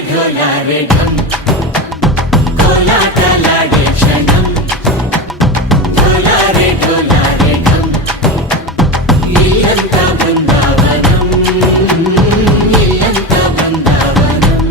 ढोलारे ढम कोलाटलाडे क्षणम ढोलारे ढोलारे ढम इल्लंता बृंदावनम इल्लंता बृंदावनम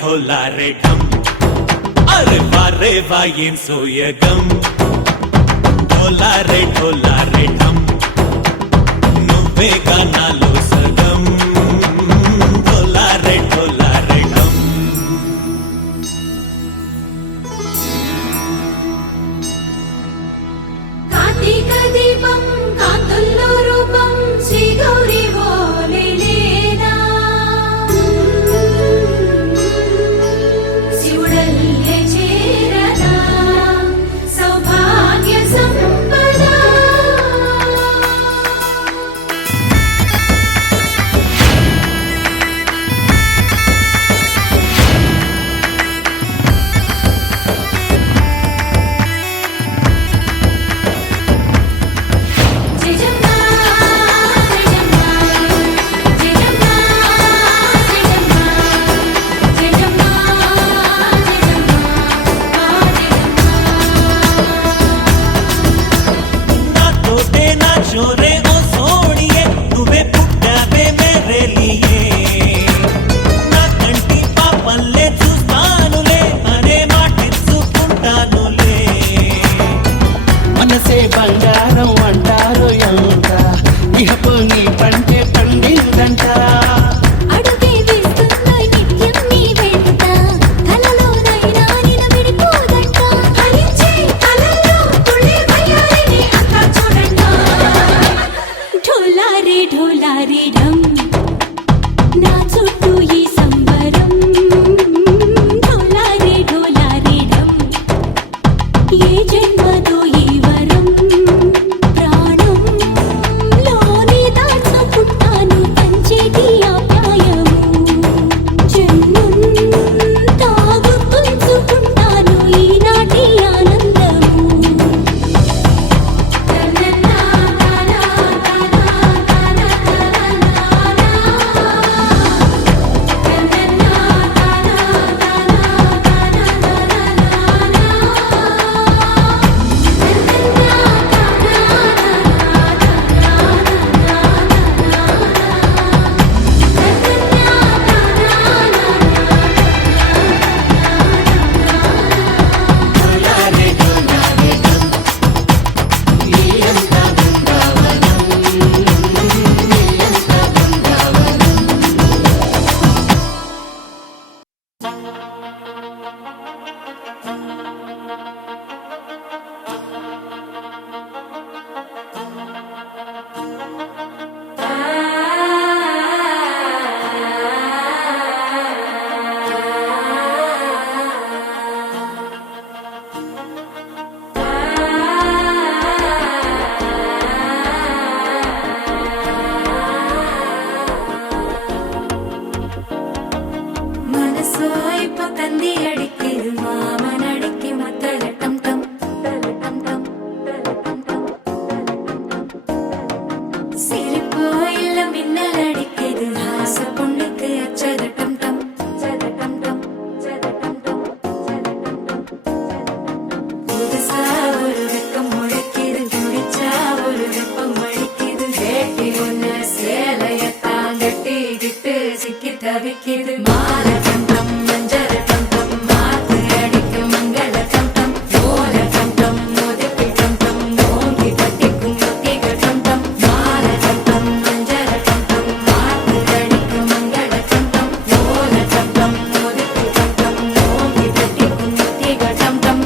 ढोला रे ढम अरे वारे वायें सोयगम ढोला रे ढम नुव्वे गानालो सगम ढोला रे ढम कार्तिक दीपम कांतुल्लो रूपम श्री गौरी தவிக்குது மால சந்தம் மஞ்சர சந்தம் மாத்து அடிக்க மங்கள சந்தம் ஓல சந்தம் ஒதுக்கி சந்தம் ஓங்கி தட்டிக்கும் முத்திக சந்தம் மால சந்தம் மஞ்சர சந்தம் மாத்து அடிக்க மங்கள சந்தம் ஓல சந்தம் ஒதுக்கி சந்தம் ஓங்கி தட்டிக்கும் முத்திக சந்தம்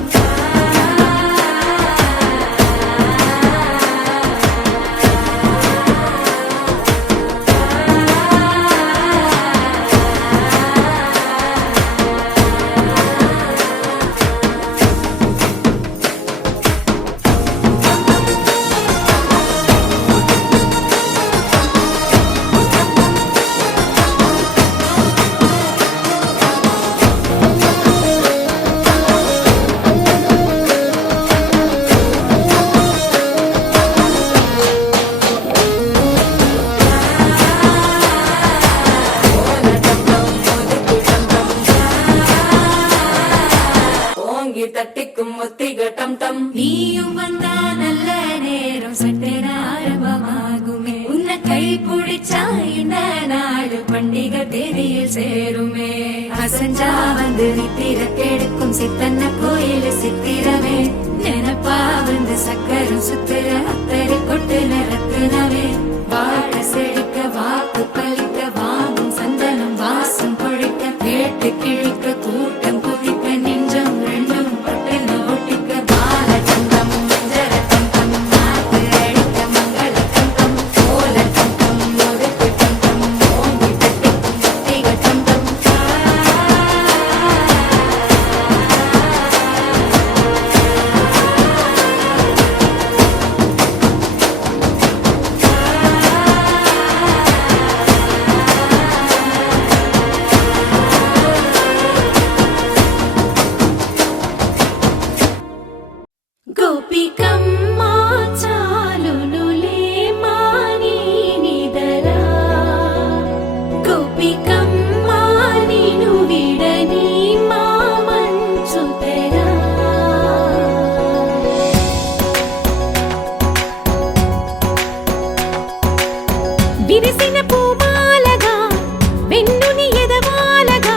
ஓங்கி தட்டிக்கும் முத்திக டம் டம் நீயும் வந்தா நல்ல நேரம் சட்டென ஆரம்பமாகுமே உன்னை கை பிடிச்சா இந்த நாடு பண்டிகை தேதியில் சேருமே அசஞ்சா வந்து நித்திர கெடுக்கும் சித்தன்ன கோயில் சித்திரமே நினப்பா வந்து சக்கரம் சுத்துற அத்தரை கொட்டுல ரத்தினவே வாழ செழிக்க வாக்கு பலிக்க வாங்கும் சந்தனம் வாசம் பொழிக்க கேட்டு கிழிக்க கூட்டம் குதிக்க நெஞ்சம் ரெண்டும் பட்டுல ஒட்டிக்க பால சந்தம் மஞ்சர சந்தம் மாத்து அடிக்க மங்கள சந்தம் ஓல சந்தம் ஒதுக்கு சந்தம் ஓங்கி தட்டிக்கும் முத்திக சந்தம் గోపికమ్మ చాలునులే మాని నిదరా గోపికమ్మ నిను విడని మా మంచు తెరా విరిసిన పూమాలగా వెన్నుని ఎదవాలగా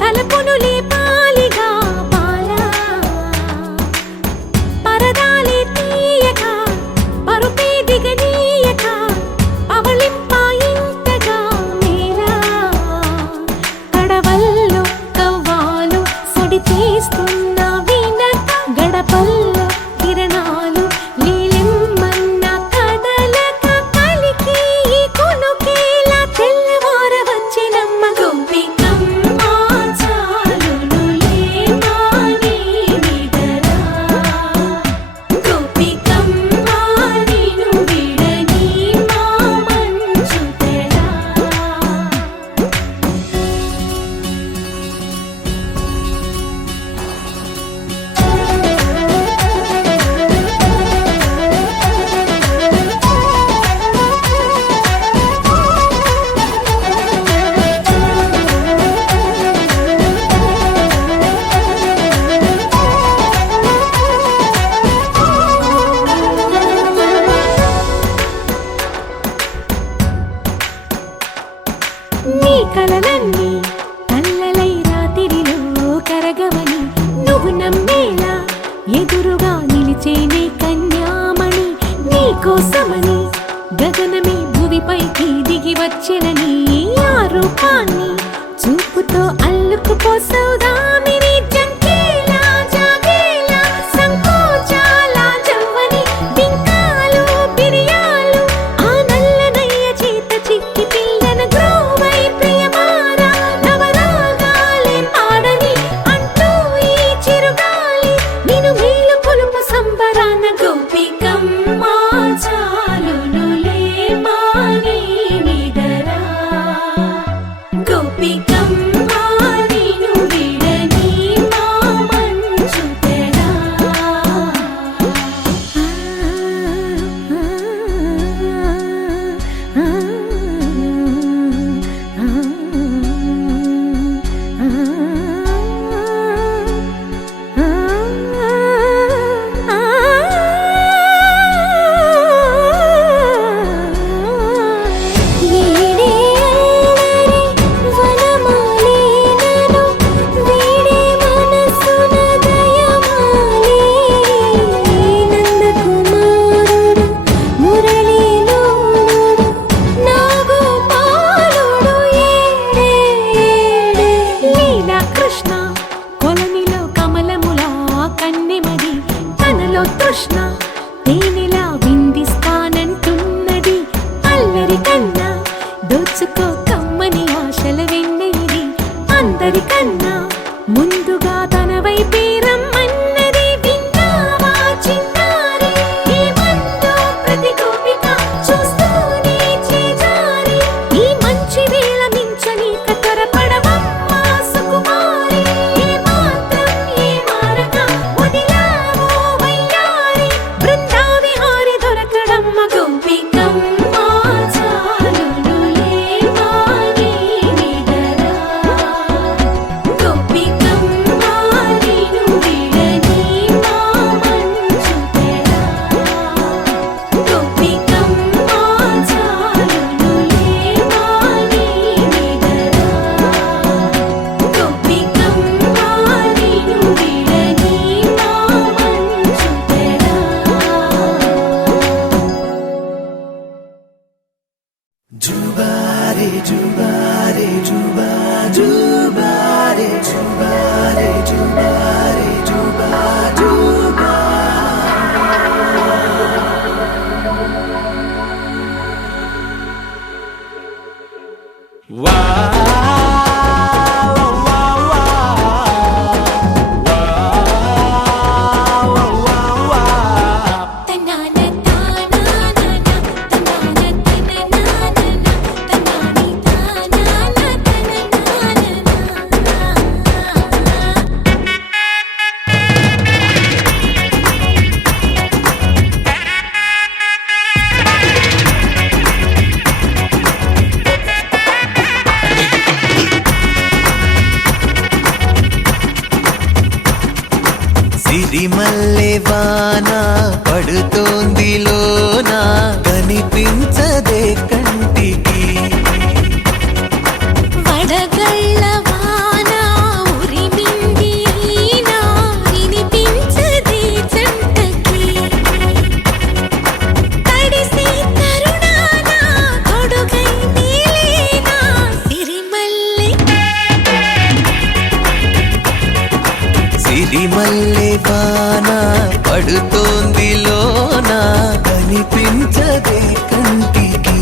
తలపును లేపాలిగా బాలా పరదాలే తీయక పరుపే దిగనీయక అవళింపాయింతగా మేరా కడవల్లో కవ్వాలు సడి తీస్తున్న వినక గడపల్లో కిరణాలు నీలిమ్మన్న కదలక కలికి కొనుకేలా తెల్లవార వచ్చినమ్మ గోపికమ్మ చాలునులే మాని నిదరా గోపికమ్మ నిను విడని మా మంచు తెరా నీ కలలన్నీ కల్లలై రాత్రిలో కరగవని నువ్వు నమ్మేలా ఎదురుగా నిలిచేనే కన్యామణి నీ కోసమని గగనమే భువిపైకి దిగి వచ్చినని ఆ రూపాన్ని చూపుతో అల్లుకుపోసౌదామిని జంకేలా జాగేలా సంకోచాల జవ్వని బింకాలు బిరియాలు ఆ నల్లనయ్య చేత చిక్కి పిల్లన గ్రోవై ప్రియమారా నవరాగాలే పాడని అంటూ ఈ చిరుగాలి నిన్ను మేలు కొలుపు సంబరాన గోపికమ్మ చాలునులే మాని నిదరా గోపికమ్మ నిను విడని కృష్ణ తేనెలా విందిస్తానంటున్నది అల్లరి కన్నా దోచుకో కమ్మని ఆశల వెన్నెయిది అందరికన్నా ముందుగా తన వైపే రమ్మన్నది విన్నావా చిన్నారి ఈ మందు ప్రతి గోపిక చూస్తూనే చేజారి ఈ మంచి వేళ మించని కతరపడవమ్మా సుకుమారి ఏ మాత్రం ఏ మారక వదిలావో వయ్యారి బృందావిహారి దొరకడమ్మ గోపికమ్మ చాలునులే మాని నిదరా గోపికమ్మ నిను విడని మా మంచు తెరా గోపికమ్మ చాలునులే మాని నిదరా గోపికమ్మ నిను విడని మా మంచు తెరా Jubare, jubare, juba, jubare, jubare, jubare, juba, juba. తన్నాన తానానా తన్నాన తననానా తన్నాని తానానా తననానా సిరిమల్లె వాన పడుతోంది లోన కనిపించదే కంటికి వడగళ్ళ వాన ఉరిమింది అయినా వినిపించదే జంటకి తడిసి తరుణాన తొడుగై నీలేనా సిరిమల్లె సిరిమల్లె వాన పడుతోంది లోన కనిపించదే కంటికి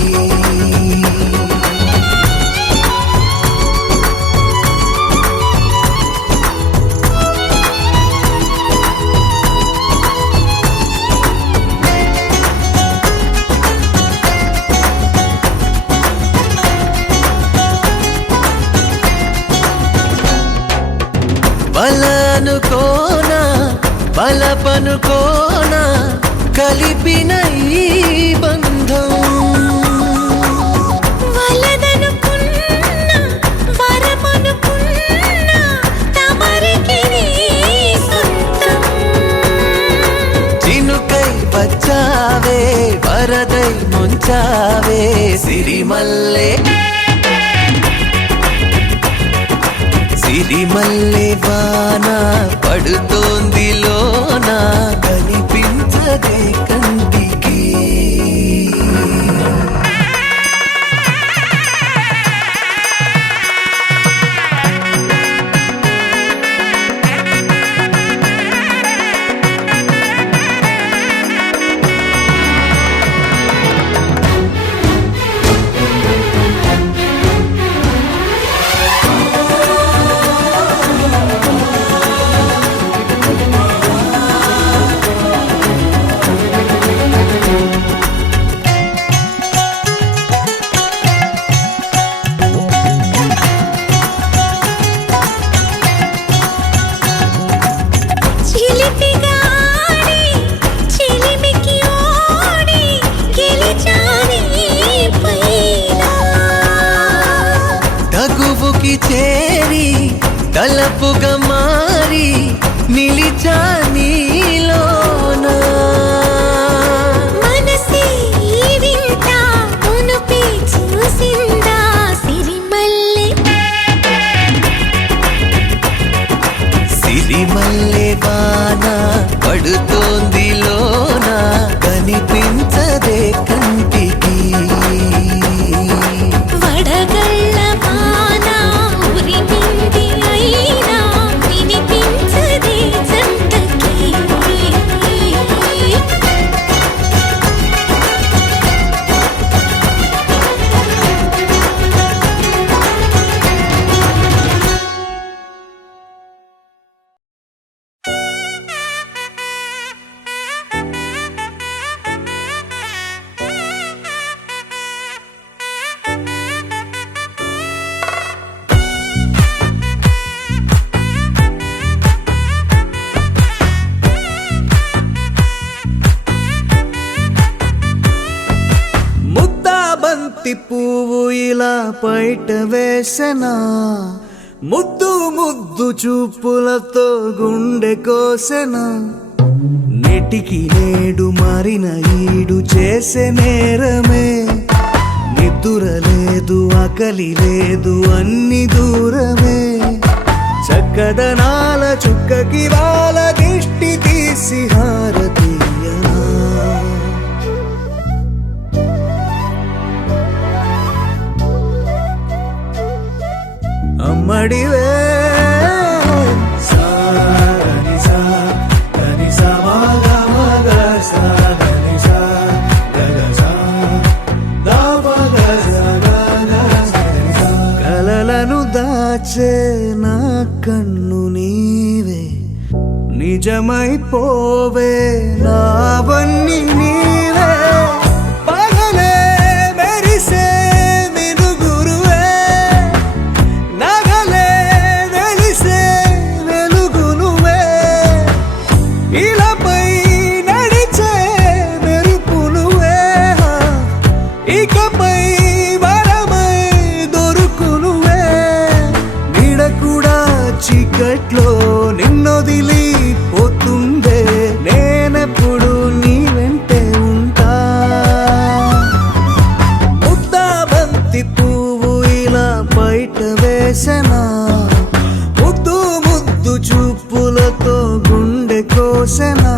బలనుకోనా బలపనుకోనా కలిపిన ఈ బంధం వలదనుకున్నా వరమనుకున్నా తమరికి నీ సొంతం చినుకై వచ్చావే వరదై ముంచావే సిరిమల్లె సిరిమల్లె వాన పడుతోంది లోన కనిపించదే కంటికి చిలిపిగాడి చిలిమికి ఓడి గెలిచాని పైన తగువుకి చేరి తలపుగా మారి నిలిచా నీలోన మనసే వింత మునుపి చూసిందా సిరిమల్లె సిరిమల్లె వాన పడుతోంది లోన కనిపించదే కంటికి వడగళ్ళ వాన ఉరిమింది అయినా వినిపించదే జంటకి బయట వేసెనా ముద్దు ముద్దు చూపులతో గుండె కోసెనా నెటికి నేడు మారిన ఈడు చేసే నేరమే నిద్ర లేదు ఆకలి లేదు అన్ని దూరమే చక్కదనాల చుక్కకి వాళ్ళ దిష్టి తీసి హారతీయనా అమ్మడివే కలలను దాచే నా కన్ను నీవే నిజమైపోవే నావన్నీ నీవే పగలే మెరిసే మినుగురువే నగలే వెలిసే వెలుగు నువ్వే ఇలాపై నడిచే మెరుపు నువ్వే ఇకపై వరమై దొరుకు నువ్వే నీడ కూడా చీకట్లో నిన్నొదిలి పోతుందే నేనెప్పుడు నీ వెంటే ఉంటా ముద్దా బంతి పువ్వు ఇలా బయట వేసెనా ముద్దు ముద్దు చూపులతో గుండె కోసెనా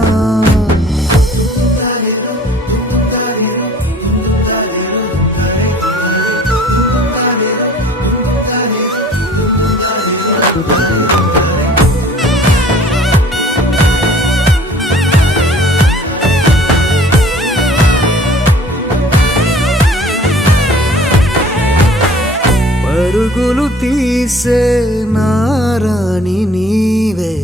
పరుగులు తీసే నారాణి నీవే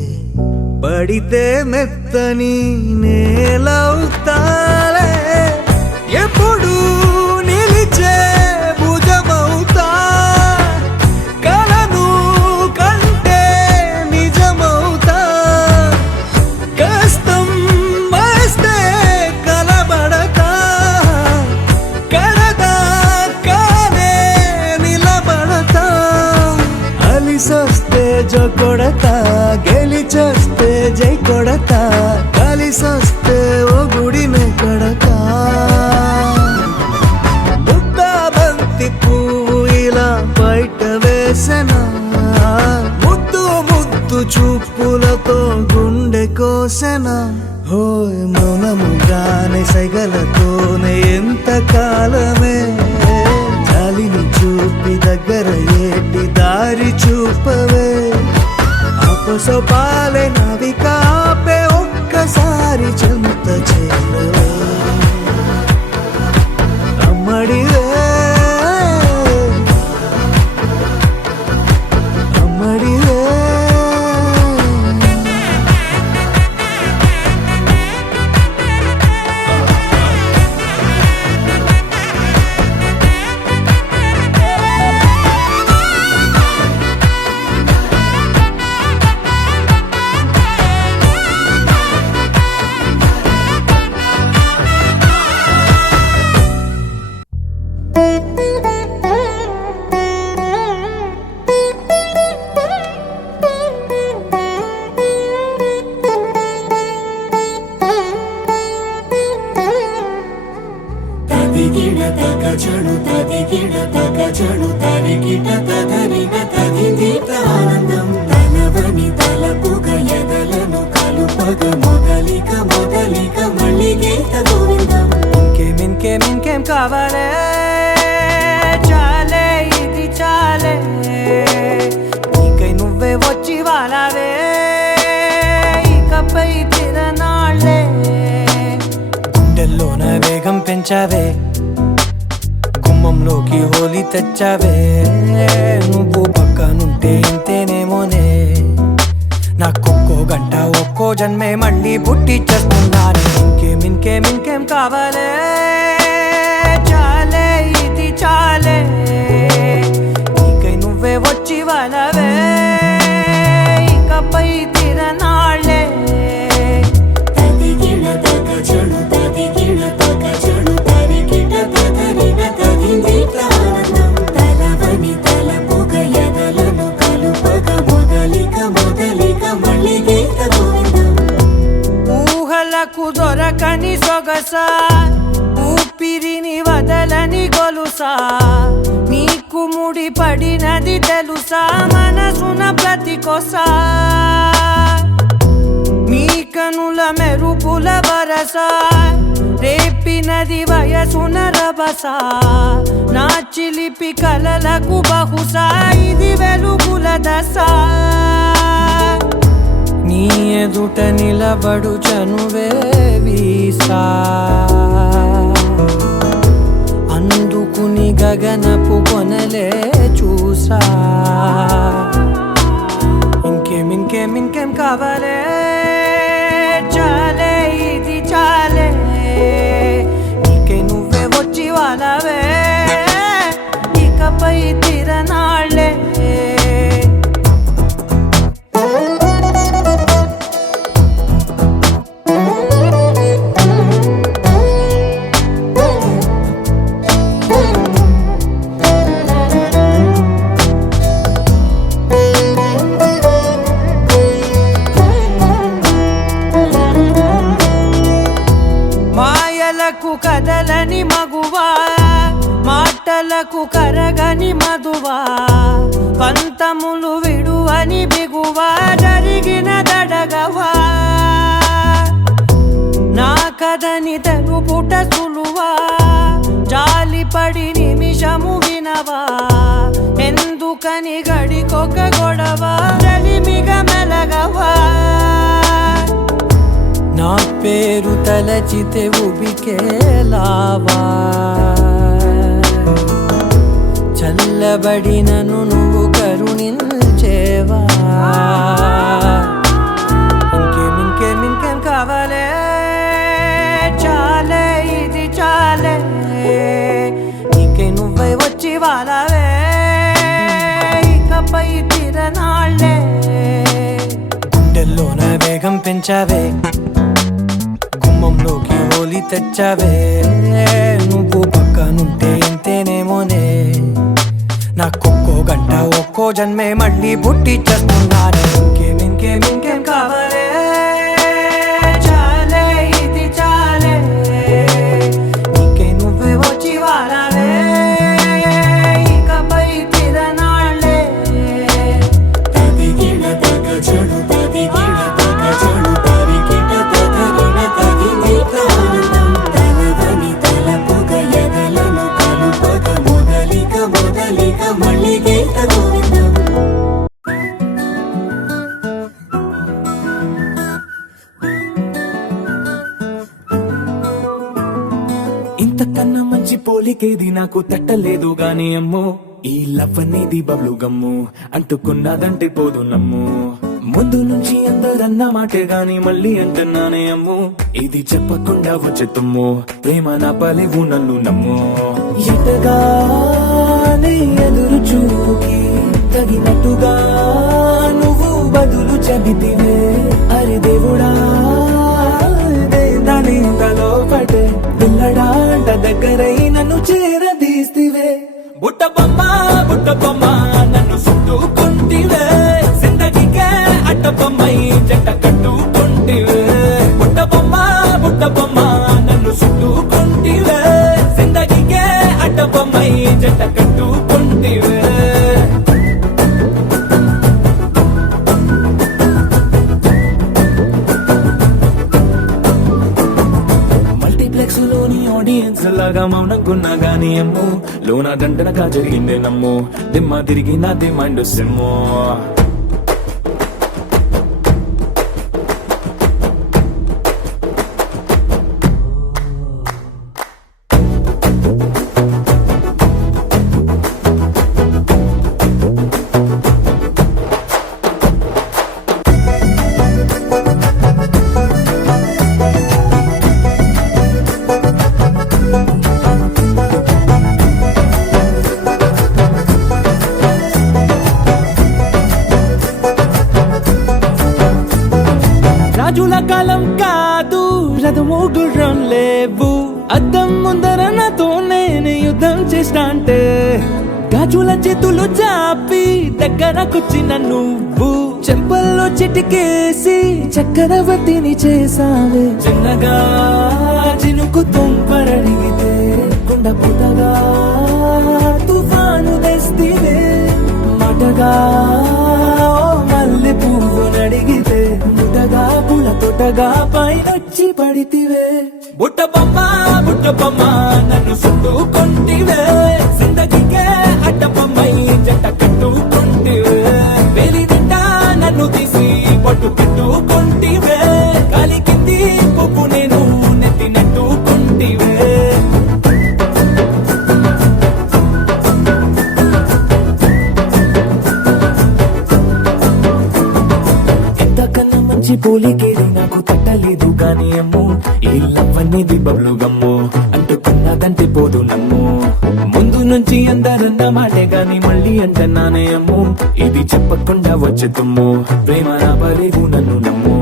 పడితే మెత్తని నేలవుతాలే ఎప్పుడు నిలిచే భుజమవుతా కలను కంటే నిజమవుతా కష్టం వస్తే కలబడతా కడదా కానే నిలబడతా అలిసొస్తే జో కొడతా గెలిచొస్తే జై కొడతా కలిసొస్తే ఓ గుడినే కొడతా ముద్దా బంతి పువ్వు ఇలా బయట వేసెనా ముద్దు ముద్దు చూపులతో గుండె కోసెనా హోయ్ మౌనముగానే సైగలతోనే ఎంత కాలమే జాలిని చూపి దగ్గర ఏటి దారి చూపవే అపసోపాలే నవిక ఆపే ఒక్కసారి చెంత చేరవే అమ్మడివే అమ్మడివే తదిగిడ తగచడు తదిగిడ తగచడు తరిగిట తదరిన తదిదీత ఆనందం తలవని తలపుగ ఎదలను కలుపగ మొదలిక మొదలిక మళ్ళీ గీత గోవిందం ఇంకేం కావాలే చాలే ఇది చాలే నీకై నువ్వే వచ్చి వాలావే ఇకపై తిరనాళ్ళే గుండెల్లోన వేగం పెంచావే గుమ్మంలోకి హోలీ తెచ్చావే నువ్వు పక్కనుంటే ఇంతేనేమోనే నాకొక్కో గంట ఒక్కో జన్మే మళ్ళీ పుట్టి చేస్తున్నాను ఇంకేం కావాలే చాలే ఇది చాలే నీకై నువ్వే వచ్చి వాలవే ఇకపై తిరనాళ్ళే తదిగిడ తగచడు తరిగిట తదరిన తదిదీత ఆనందం తలవని దక్కని సొగసా ఊపిరిని వదలని గొలుసా నీకు ముడి పడినది తెలుసా మనసున ప్రతి కొసా నీ కనుల మెరుపుల వరస రేపినది వయసున రభస నా చిలిపి కలలకు బహుశా ఇది వెలుగుల దశ నీ ఎదుట నిలబడు చనువే వీసా అందుకుని గగనపు కొనలే చూసా ఇంకేం కావాలే చాలే ఇది చాలే నీకే నువ్వే వచ్చి వాళ్ళవే ఇకపై తిరనాళ్ళే మాయలకు కదలని మగువా మాటలకు కరగని మధువా పంతములు విడువని బిగువా జరిగిన దడగవా నా కథని తెలుపుట సులువా జాలిపడి నిమిషము వినవా ఎందుకని గడికొక గొడవ రలిమిగ మెలగవా నా పేరు తలచితే ఉబికేలావా చల్లబడినను నువ్వు కరుణించేవా ఇంకేం కావాలే చాలే ఇది చాలే నీకే నువ్వై వచ్చి వాళ్ళవే ఇకపై తిరనాళ్ళే గుండెల్లోన వేగం పెంచావే గుమ్మంలోకి హోలీ తెచ్చావే నువ్వు పక్కనుంటే ఇంతేనేమోనే నాకొక్కో గంట ఒక్కో జన్మే మళ్ళీ పుట్టి చేస్తున్నానే ఇంకేం కావాలే చాలే ఇది చాలే నీకే నువ్వే వచ్చి వాళ్ళవే ఇకపై తిరనాళ్ళే తదిగిడ తగ చెడు తదిగిడ తగ చెడు తరిగిట తదరిన తదిగిట ఆనందం తలవని తలపుగ ఎదలను కలుపగ మొదలిక మళ్ళీ గీత గోవిందం ఇంతకన్నా మంచి పోలికేది నాకు తట్టలేదు గాని అమ్మో ఈ లవ్ అనేది బబ్లు గమ్ము అంటుకున్నదంటే పోదు నమ్ము ముందు నుంచి అందరన్న మాటే గాని మళ్ళీ అంటున్నానే అమ్ము ఇది చెప్పకుండా వచ్చే తుమ్ము ప్రేమ నా పలేవు నన్ను నమ్ము ఎటగానే ఎదురు చూకి తగినట్టుగా నువ్వు బదులు చెబితివే అరే దేవుడా దాని తలో పటే పిల్లడాంట దగ్గరై నన్ను చేరదీస్తివే బుట్ట బొమ్మ నన్ను చుట్టుకుంటివే జిందగీకే అట్ట బొమ్మై జంట కట్టుకుంటివే బుట్ట బొమ్మ నన్ను చుట్టుకుంటివే జిందగీకే అట్ట బొమ్మై జంట కట్టుకుంటివే లోని ఆడియన్స్ లాగా మౌనంకున్నా గానీ అమ్ము లోన దండనగా జరిగిందే నమ్ము దిమ్మ తిరిగి నాదే మైండ్ సిమ్ము రాజుల కాలం కాదు రథము గుర్రం లేవు అద్దం ముందర నాతో నేను యుద్ధం చేస్తా అంటే గాజుల చేతులు చాపి దగ్గరకొచ్చిన నువ్వు చెంపల్లో చిటికేసి చక్రవర్తిని చేసావే. చిన్నగా చినుకు తుంపరడిగితే కుండ పుటగా తుఫాను తెస్తివే. మటగా మల్లె పువ్వు నడిగితే ముటగా పుల తొటగా పైనొచ్చి పడితివే. బుట్ట బొమ్మ నన్ను చుట్టుకొంటివే. జిందగీకే అడ్డ బొమ్మై జంట కట్టుకొంటివే. వేలి నిండా నన్ను తీసి పట్టు పెట్టుకొంటివే. కాలి కింది పువ్వు నేను నెత్తినట్టుకొంటివే. ఎంతకన్నా మంచి పోలికేది నాకు తట్టలేదు కానీ అమ్ము. ఈ లవ్ అనేది బబ్లు గమ్ము, అంటుకున్నదంటే పోదు నమ్ము. ముందు నుంచి అందరన్న మాటే గాని మళ్ళీ అంటున్నానే అమ్ము. ఇది చెప్పకుండా వచ్చే తుమ్ము, ప్రేమ నా పరివు నన్ను నమ్ము.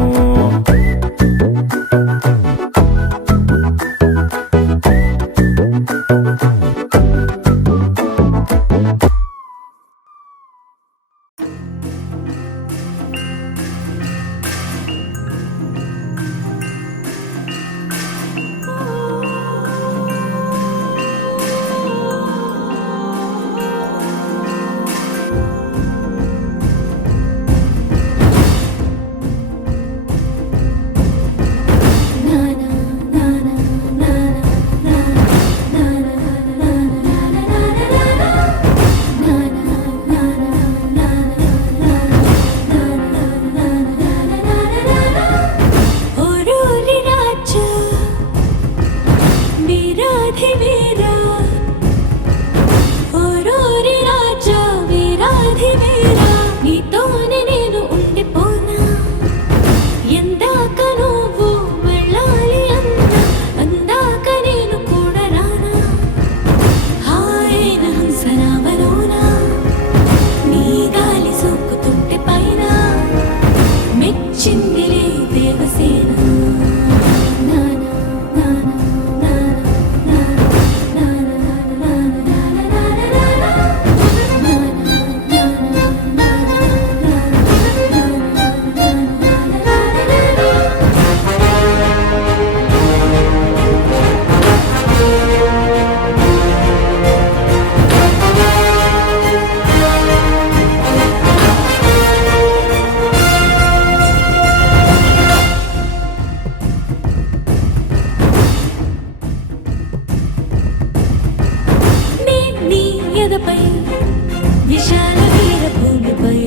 విశాల వీర భూమిపై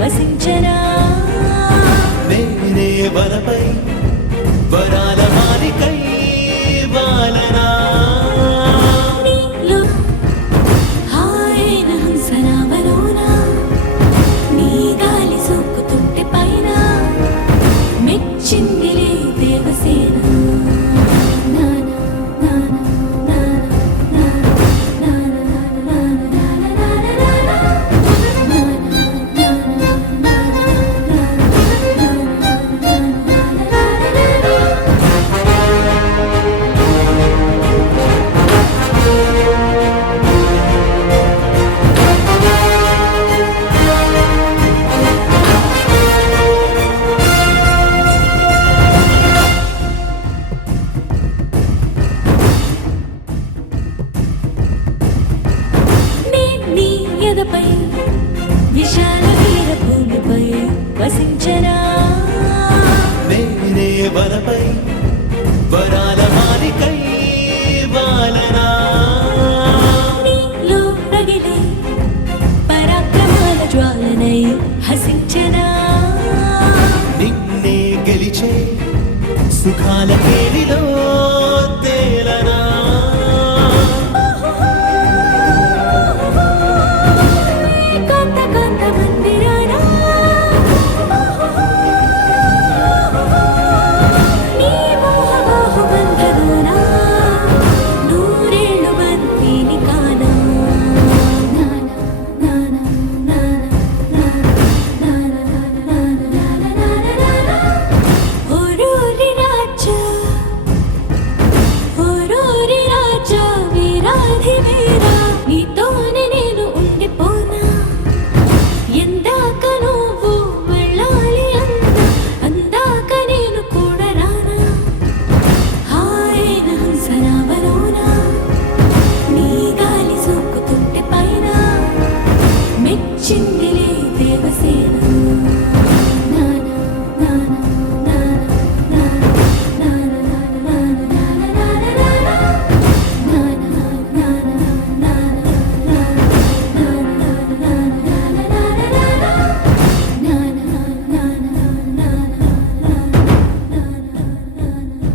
వసించరా.